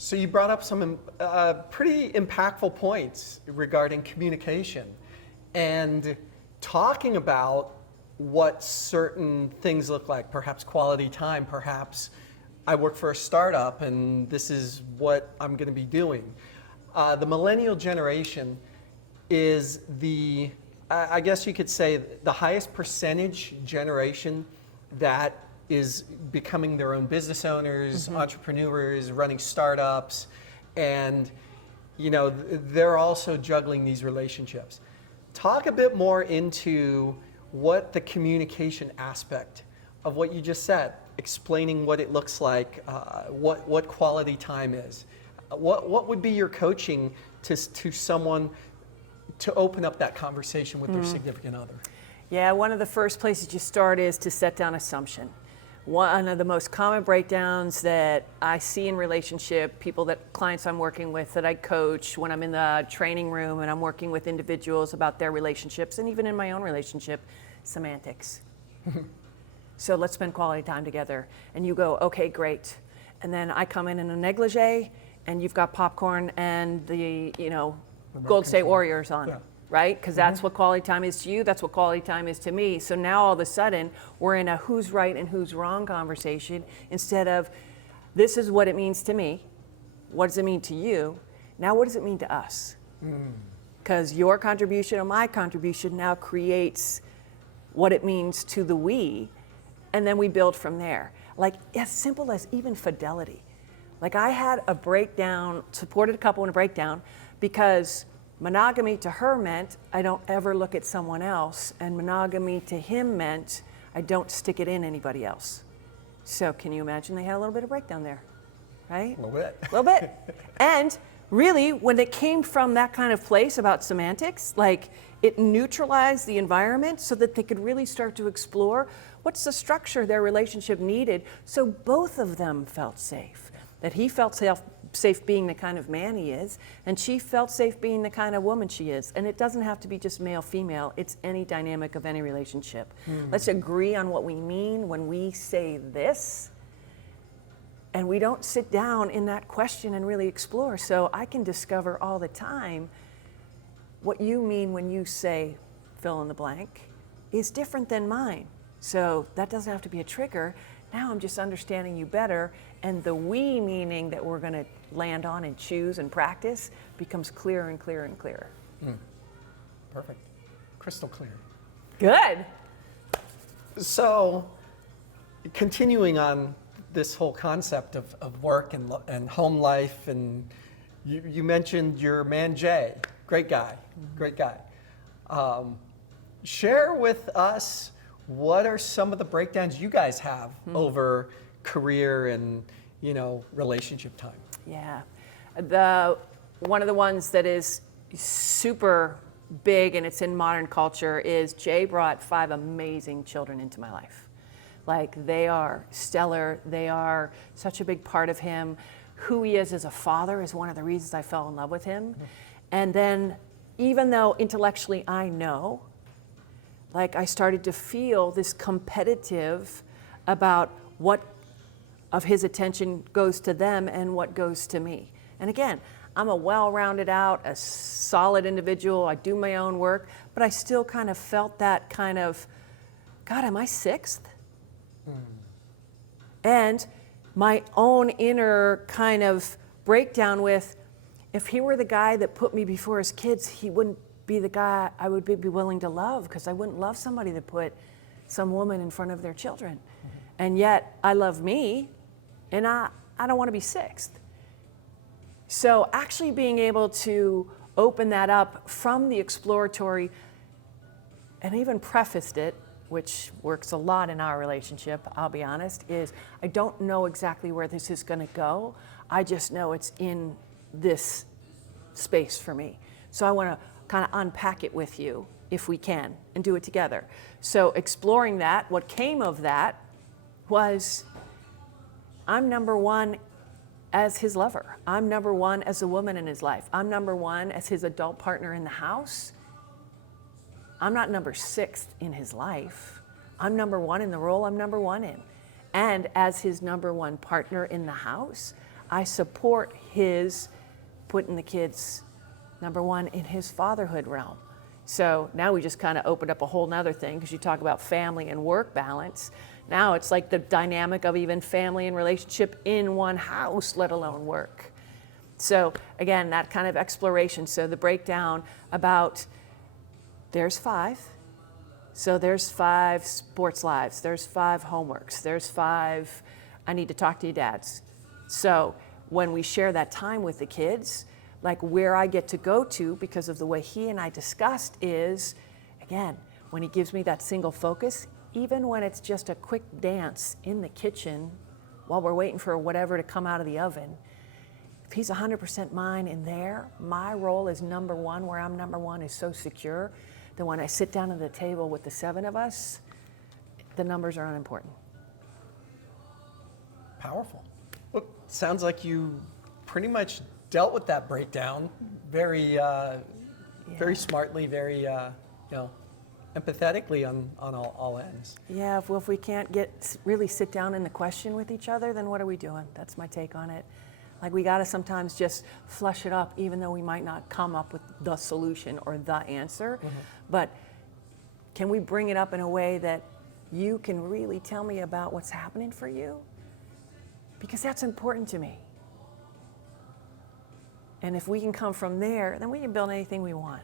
So you brought up some pretty impactful points regarding communication and talking about what certain things look like, perhaps quality time, perhaps I work for a startup and this is what I'm going to be doing. The millennial generation is I guess you could say, the highest percentage generation that is becoming their own business owners, entrepreneurs, running startups, and they're also juggling these relationships. Talk a bit more into what the communication aspect of what you just said, explaining what it looks like, what quality time is. What would be your coaching to someone to open up that conversation with their significant other? Yeah, one of the first places you start is to set down assumption. One of the most common breakdowns that I see in relationship, clients I'm working with that I coach when I'm in the training room and I'm working with individuals about their relationships, and even in my own relationship, semantics. So let's spend quality time together. And you go, okay, great. And then I come in a negligee and you've got popcorn and the Gold State Warriors on. Yeah. Right? Because that's what quality time is to you, that's what quality time is to me. So now all of a sudden, we're in a who's right and who's wrong conversation instead of, this is what it means to me, what does it mean to you, now what does it mean to us? Because your contribution or my contribution now creates what it means to the we, and then we build from there. Like as simple as even fidelity. Like I had a breakdown, supported a couple in a breakdown, because monogamy to her meant I don't ever look at someone else, and monogamy to him meant I don't stick it in anybody else. So can you imagine they had a little bit of breakdown there, right? A little bit. A little bit. And really, when it came from that kind of place about semantics, like it neutralized the environment so that they could really start to explore what's the structure their relationship needed, so both of them felt safe. That he felt safe being the kind of man he is, and she felt safe being the kind of woman she is. And it doesn't have to be just male-female, it's any dynamic of any relationship. Let's agree on what we mean when we say this, and we don't sit down in that question and really explore. So I can discover all the time what you mean when you say fill in the blank is different than mine. So that doesn't have to be a trigger. Now I'm just understanding you better, and the we meaning that we're going to land on and choose and practice becomes clearer and clearer and clearer. Perfect. Crystal clear. Good. So, continuing on this whole concept of work and home life, and you mentioned your man Jay, great guy, great guy. Share with us, what are some of the breakdowns you guys have over career and relationship time? Yeah, one of the ones that is super big and it's in modern culture is Jay brought 5 amazing children into my life. Like they are stellar, they are such a big part of him. Who he is as a father is one of the reasons I fell in love with him. And then even though intellectually I know, like I started to feel this competitive about what of his attention goes to them and what goes to me. And again, I'm a well-rounded out, a solid individual, I do my own work, but I still kind of felt that kind of, God, am I 6th? And my own inner kind of breakdown with, if he were the guy that put me before his kids, he wouldn't be the guy I would be willing to love, because I wouldn't love somebody that put some woman in front of their children. And yet I love me, and I don't want to be 6th. So actually being able to open that up from the exploratory, and even prefaced it, which works a lot in our relationship, I'll be honest, is I don't know exactly where this is going to go. I just know it's in this space for me. So I want to kind of unpack it with you if we can and do it together. So exploring that, what came of that was I'm number 1 as his lover. I'm number 1 as a woman in his life. I'm number 1 as his adult partner in the house. I'm not number 6th in his life. I'm number 1 in the role I'm number 1 in. And as his number 1 partner in the house, I support his putting the kids, number one, in his fatherhood realm. So now we just kind of opened up a whole nother thing, because you talk about family and work balance. Now it's like the dynamic of even family and relationship in one house, let alone work. So again, that kind of exploration. So the breakdown about there's 5. So there's 5 sports lives, there's 5 homeworks, there's 5 I need to talk to your dads. So when we share that time with the kids, like where I get to go to because of the way he and I discussed is, again, when he gives me that single focus, even when it's just a quick dance in the kitchen while we're waiting for whatever to come out of the oven, if he's 100% mine in there, my role as number one, where I'm number one, is so secure that when I sit down at the table with the 7 of us, the numbers are unimportant. Powerful. Well, sounds like you pretty much dealt with that breakdown very, very smartly, very, empathetically on all ends. Yeah, if we can't really sit down in the question with each other, then what are we doing? That's my take on it. Like, we gotta sometimes just flush it up, even though we might not come up with the solution or the answer. But can we bring it up in a way that you can really tell me about what's happening for you? Because that's important to me. And if we can come from there, then we can build anything we want.